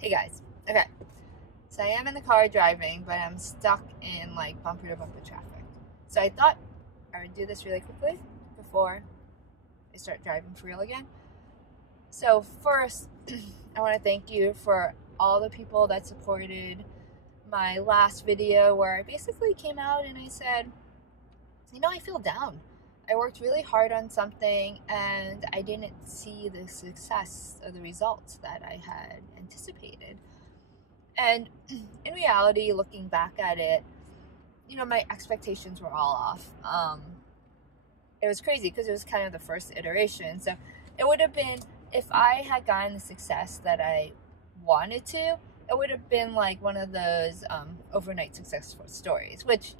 Hey guys. Okay. So I am in the car driving, but I'm stuck in like bumper to bumper traffic. So I thought I would do this really quickly before I start driving for real again. So first, I want to thank you for all the people that supported my last video where I basically came out and I said, I feel down. I worked really hard on something and I didn't see the success or the results that I had anticipated. And in reality, looking back at it, my expectations were all off. It was crazy because it was kind of the first iteration. So it would have been, if I had gotten the success that I wanted to, it would have been like one of those overnight success stories, which,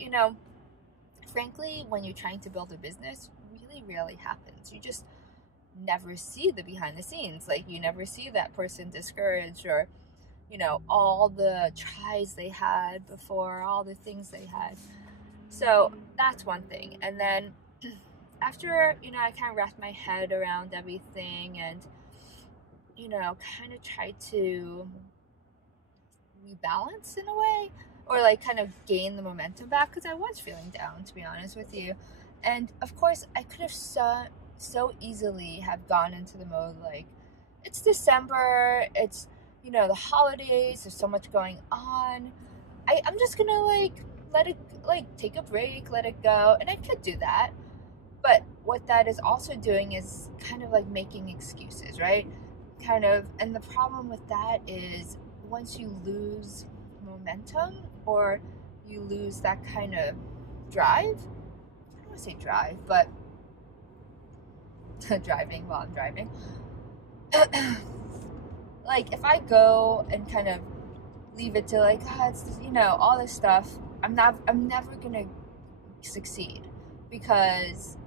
frankly, when you're trying to build a business, really rarely happens. You just never see the behind the scenes. Like, you never see that person discouraged or all the tries they had before, all the things they had. So that's one thing. And then after, I kind of wrapped my head around everything and, kind of tried to rebalance in a way, or like kind of gain the momentum back, because I was feeling down, to be honest with you. And of course, I could have so easily have gone into the mode like, it's December, it's the holidays, there's so much going on. I'm just gonna let it take a break, let it go. And I could do that. But what that is also doing is kind of like making excuses, right? And the problem with that is once you lose momentum or you lose that kind of drive, I don't want to say drive, but driving while I'm driving. Like, if I go and kind of leave it to like, it's, all this stuff, I'm never gonna succeed, because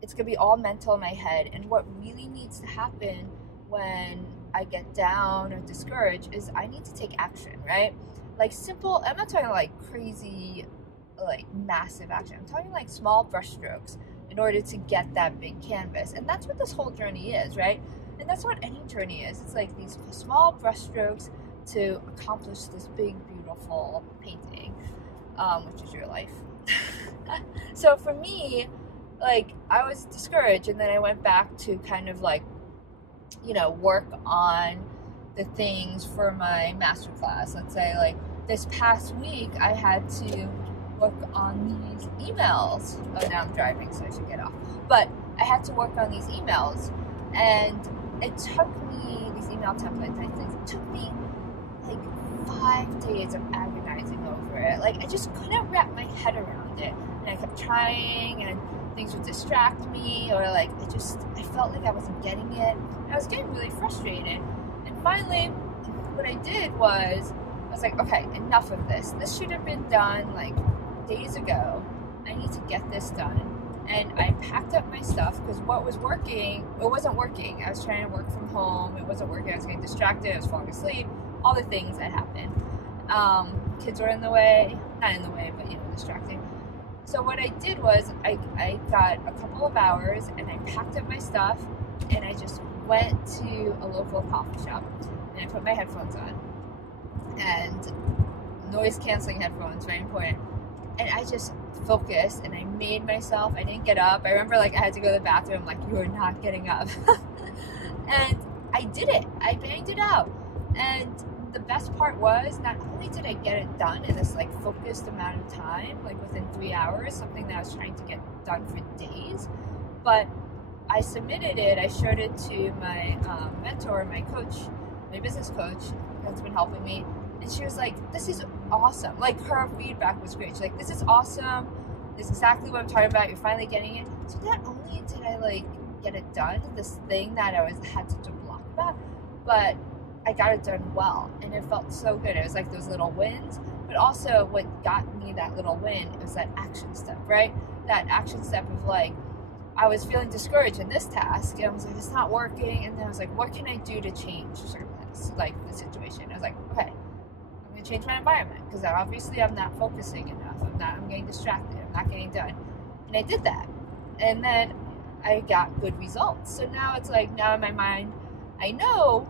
it's gonna be all mental in my head. And what really needs to happen when I get down or discouraged is I need to take action, right? Like simple, I'm not talking like crazy, like massive action. I'm talking like small brush strokes in order to get that big canvas. And that's what this whole journey is, right? And that's what any journey is. It's like these small brushstrokes to accomplish this big, beautiful painting, which is your life. So for me, like, I was discouraged, and then I went back to kind of like, work on the things for my masterclass. Let's say like this past week, I had to work on these emails. Oh, now I'm driving, so I should get off. But I had to work on these emails, and it took me, these email templates, it took me like 5 days of agonizing over it. Like, I just couldn't wrap my head around it. And I kept trying, and things would distract me, or like, I felt like I wasn't getting it. And I was getting really frustrated. And finally, what I did was, I was like, okay, enough of this. This should have been done like days ago. I need to get this done. And I packed up my stuff, because what was working, it wasn't working. I was trying to work from home. It wasn't working. I was getting distracted. I was falling asleep. All the things that happened. Kids were in the way. Not in the way, but, distracting. So what I did was I got a couple of hours, and I packed up my stuff, and I just went to a local coffee shop, and I put my headphones on. And noise-canceling headphones, very important. And I just focused, and I made myself, I didn't get up. I remember like I had to go to the bathroom, like, you are not getting up. And I did it. I banged it out. And the best part was, not only did I get it done in this like focused amount of time, like within 3 hours, something that I was trying to get done for days, but I submitted it, I showed it to my mentor, my coach, my business coach that's been helping me. And she was like, this is awesome. Like, her feedback was great. She's like, this is awesome. This is exactly what I'm talking about. You're finally getting it. So not only did I like get it done, this thing that I had such a block about, but I got it done well. And it felt so good. It was like those little wins. But also what got me that little win was that action step, right? That action step of like, I was feeling discouraged in this task. And I was like, it's not working. And then I was like, what can I do to change like the situation? I was like, okay, change my environment, because obviously I'm not focusing enough. I'm getting distracted. I'm not getting done. And I did that. And then I got good results. So now it's like, now in my mind, I know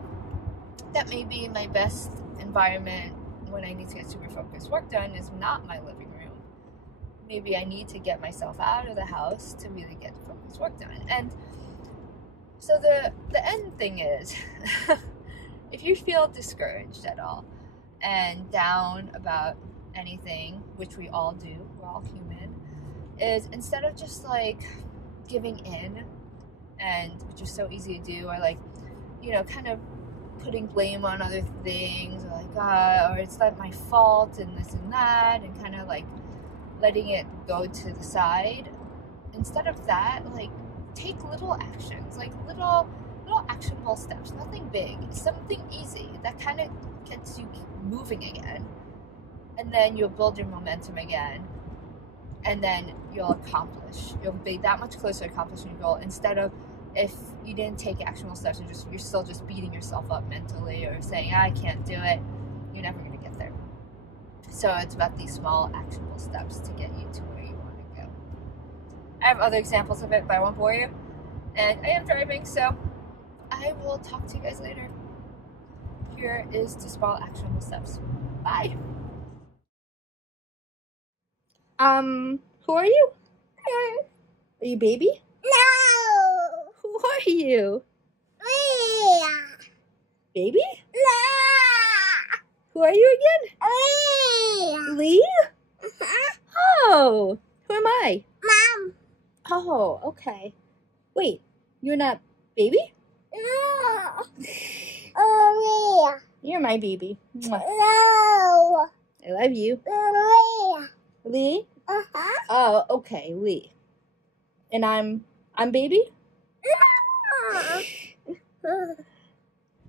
that maybe my best environment when I need to get super focused work done is not my living room. Maybe I need to get myself out of the house to really get focused work done. And so the end thing is, if you feel discouraged at all and down about anything, which we all do, we're all human, is instead of just like giving in, and which is so easy to do, or like, you know, kind of putting blame on other things, or like, or it's not my fault and this and that, and kind of like letting it go to the side. Instead of that, like, take little actions, like little actionable steps, nothing big, something easy that kind of gets you moving again, and then you'll build your momentum again, and then you'll be that much closer to accomplishing your goal, instead of if you didn't take actionable steps and you're still just beating yourself up mentally or saying, I can't do it. You're never going to get there. So it's about these small actionable steps to get you to where you want to go. I have other examples of it, but I won't bore you. And I am driving, so I will talk to you guys later. Here is the small actionable steps. Bye. Who are you? Are you baby? No. Who are you? Leah. Baby? No. Who are you again? Leah. Lee? Oh, who am I? Mom. Oh, okay. Wait, you're not baby? No. Oh, Leah. You're my baby. Mwah. No. I love you. Leah. Lee? Uh-huh. Oh, okay, Lee. And I'm baby? No.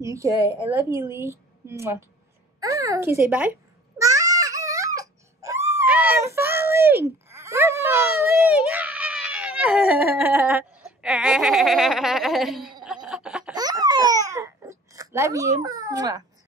Okay, I love you, Lee. Mwah. Can you say bye? Bye. I'm falling! We're falling! Love you. Mwah.